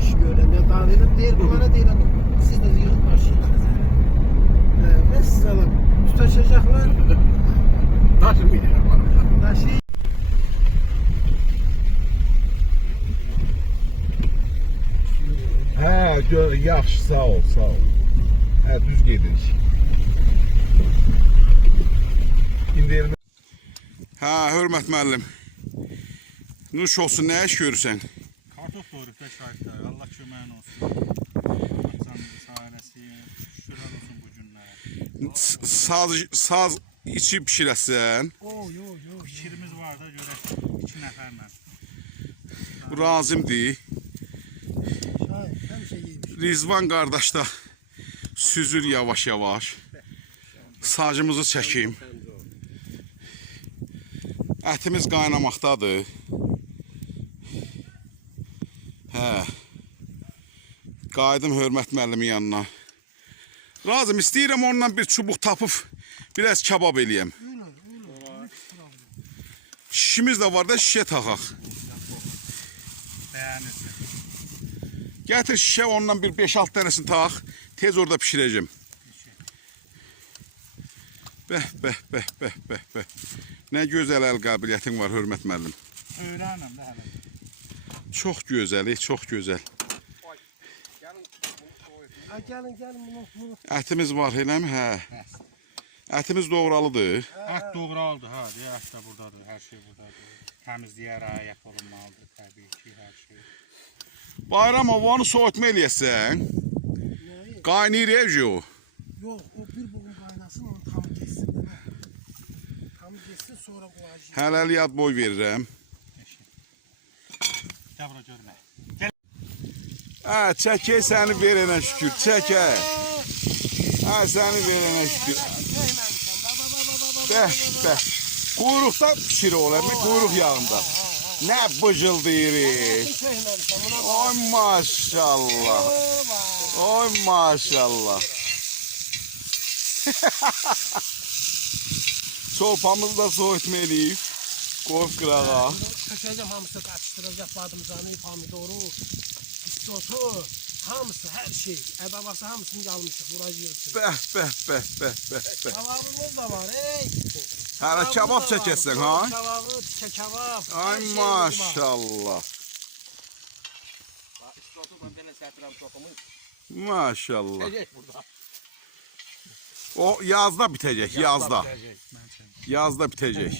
iş görən. Ya daha deyir bunlara deyir. Siz de yığın başlayırsınız. Mesela tutaşacaklar. Taşımayacağım. Taşı. Hə, yaxşı, sağ ol, sağ ol. Hə, düz gedirik. İndi Hə, hörmət müəllim. Nuş olsun, nə iş görürsən? Kartof doğrayıb da şahidlər. Allah köməyin olsun. Canınızı sahələsi. Şükürlər olsun bu günlərə. Saz içi pişirəsən. Yo. Fikrimiz var da görək 2 nəfərlə. Razimdir. Şahit, həmişə yeymiş. Rizvan qardaş da süzür yavaş-yavaş. Sacımızı çəkeyim. Ətimiz qaynamaqdadır. Hə. Qayıdım hörmət müəllimin yanına. Razım, istəyirəm ondan bir çubuq tapıb biraz kebab eləyəm. Şişimiz də var da şişə taxaq. Bəyənirsən. Gətir şişə ondan bir 5-6 dənəsini tax. Tez orada pişirəcəm. Bəh. Nə gözəl əl qabiliyyətin var hörmət müəllim. Öyrənəm də hələ. Çox gözəl, çox gözəl. Gəlin bunu. Ətimiz var eləmi? Hə. Ətimiz doğralıdır. Ət doğraldı, hə, deyə ət də buradadır, hər şey buradadır. Təmizliyə rəayət olunmalıdır, təbii ki, hər şey. Bayramov, onu soğutma eləyəsən. Qaynayır evci o. Yox, o bir buğum qaynasın, onu tam geçsin. Tam geçsin, sonra qoyacaq. Hələlik ad boy verirəm. Gəl bura görmə. Hə, çəkək səni verənə şükür, çəkək. Hə, səni verənə şükür. Bəh. Quyruqda pişir olar mı? Quyruq yağında. Nə bıcıldayırıq. Oy maşallah. Oy maşallah. Sopamızı da soğutma eləyib. Qoyub qırağa. Köşəcəm hamısı qaçışdıracaq badımcanı, pomidoru, istotu, hamısı, hər şey. Ədabası hamısını almışıq, vuracaqsın. Bəh. Kebabımız da var, ey. Hələ kebab çəkəsən, ha? Kebabı, tikə kebab. Ay maşallah. Maşallah. O yazda bitəcək, yazda. Yazda bitəcək.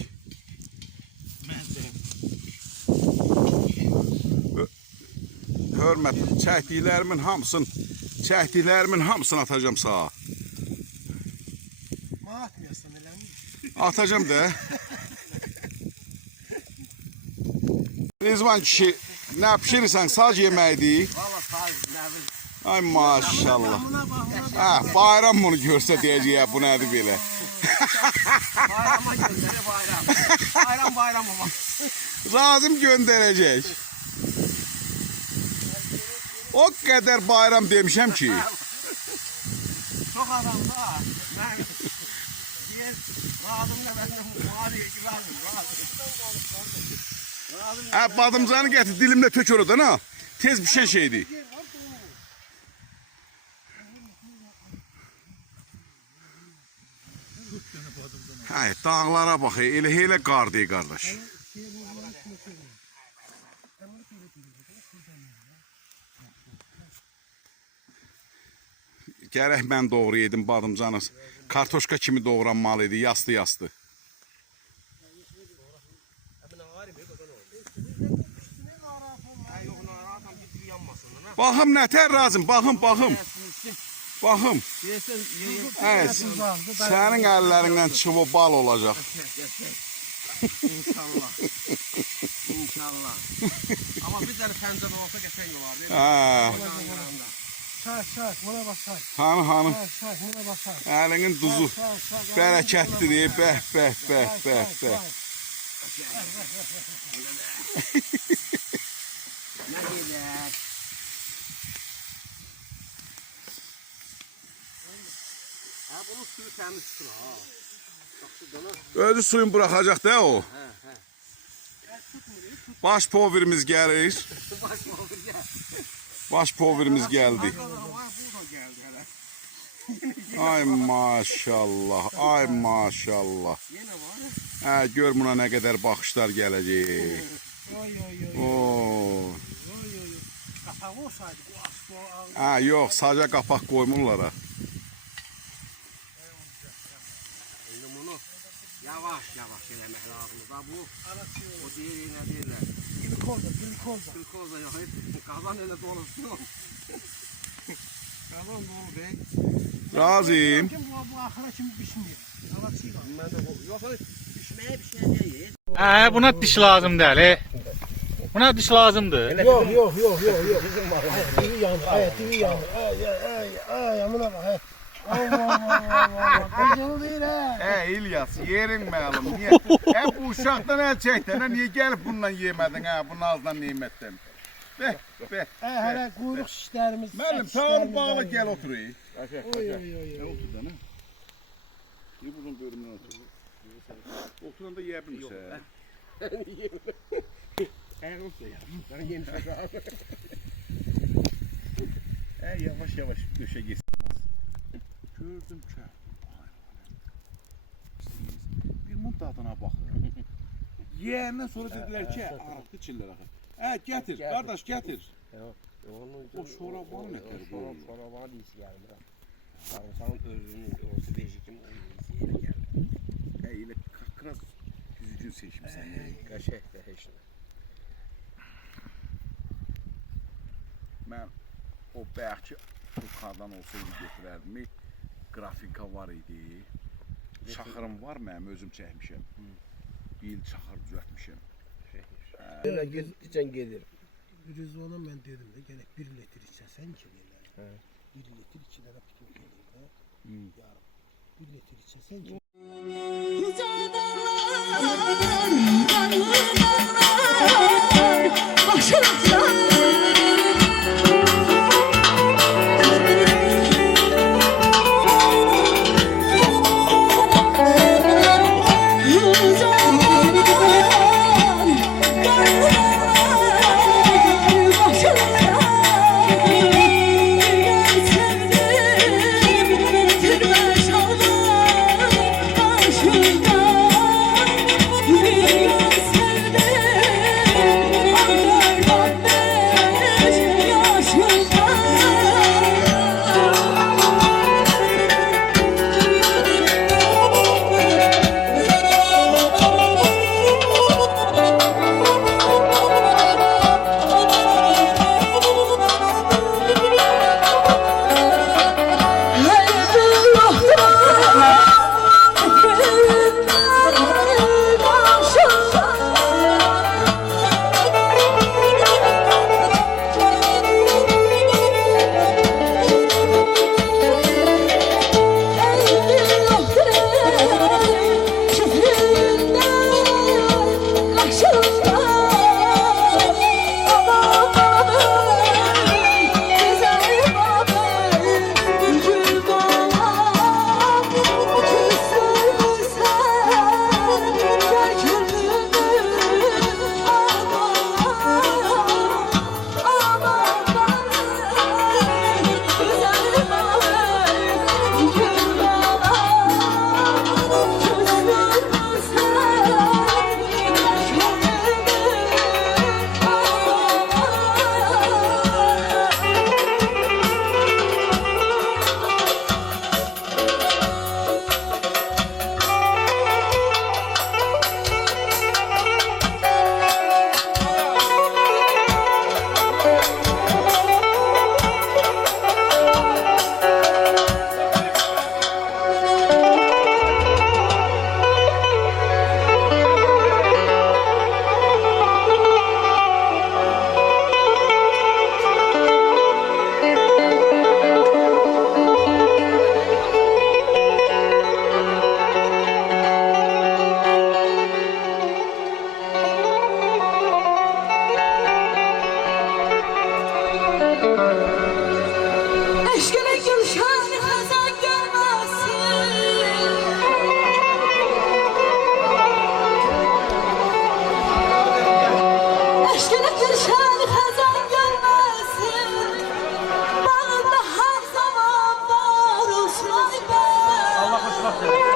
Hörmət, çəkdiklərimin hamısını atacağım sağa. Mənə atmayasın, eləmi? Atacağım da. Rizvan kişi, nə pişirirsən, sac yeməkdir. Valla sağ nə bilim. Ay maşallah. Buna bax. Hə, bayram bunu görsə deyəcək, bu nədir belə. Bayrama göndərir bayram. Bayram ama. Razım göndərəcək. O qədər bayram demişəm ki. Çok adam da. Ben diğer razımla benim mağaraya girerim. Hə, badımcanı gətir, dilimlə tök oradan ha. Tez bir şeydir. Hə, dağlara bax, elə qar deyil qardaş. Gərək mən doğru yedim badımcanı. Kartoşka kimi doğranmalı idi, yastı. Baxım nətər Razım, baxım. Baxım. Evet, sənin əllərindən çıvı bal olacaq. İnşallah. Ama bir tane pencere olsa geçen yol var değil mi? Hə, Şak, buna bak şak. hanım. Şak, buna bak şak. Əlinin duzu bərəkətlidir, bəh. Ne güzel. Ha bunun suyu temiz su ha. Özü suyun bırakacaq da o. Baş povirimiz gəlir. Başma olur ya. Baş poverimiz geldi. Var bu da geldi hele. Ay maşallah, ay maşallah. Yine var. Gör buna ne kadar bakışlar gelecek. Oy oy oy. Oo. Oy oy oy. Kapağı olsaydı bu aslı Yok, sadece kapak koymurlar ha. Şimdi bunu yavaş yavaş eləmək lazımdır. Da bu, o deyir, nə deyirlər? glikoza, glikoza. Glikoza yox, qazan elə dolasın. Qalan dolu bey. Razıyım. Bu axıra kimi pişmir. Alaçı var. Mən də bu, yox, pişməyə pişməyəcək. Buna diş lazım değil. Buna diş lazımdır. Yok yok yok yok yok. TV yandı. Ay TV yandı. Ay yanına bak. Ay. Allah. Kızıl değil ha. İlyas, yerin məlum. Niye? Bu uşaqdan əl çəkdənə niye gəlib bundan yemədin ha? Bu nazdan nimətdən. Be. Hele kuyruk şişlerimiz. Müəllim, tavanı bağla gəl otur. Oy oy oy. Otur da nə? Niye bunun bölümünə otur? Oturanda yeyə bilmirsən. Yavaş yavaş döşe gitsin. Gördüm ki. Bir mum tadına bakın. Yiyenden sonra dediler ki artık çiller akı. Getir kardeş getir. O şora var mı? Şora var iyisi geldi. Sarımsağın özünün, o svejikin iyisi geldi. Elə kakras düzgün seçmişsən. Qəşəkdir heç nə. Mən o bəlkə Turkandan olsaydı götürərdim. Grafika var idi. Çaxırım var mənim özüm çəkmişəm. Bir il çaxır düzəltmişəm. Elə gecən gedir. Rızvana ben dedim de gerek 1 litre içesen ki böyle. 1 litre 2 lira tutup gelir de. Yarım. 1 litre içesen ki. Aşkına bir şan hazan görmesin. bax.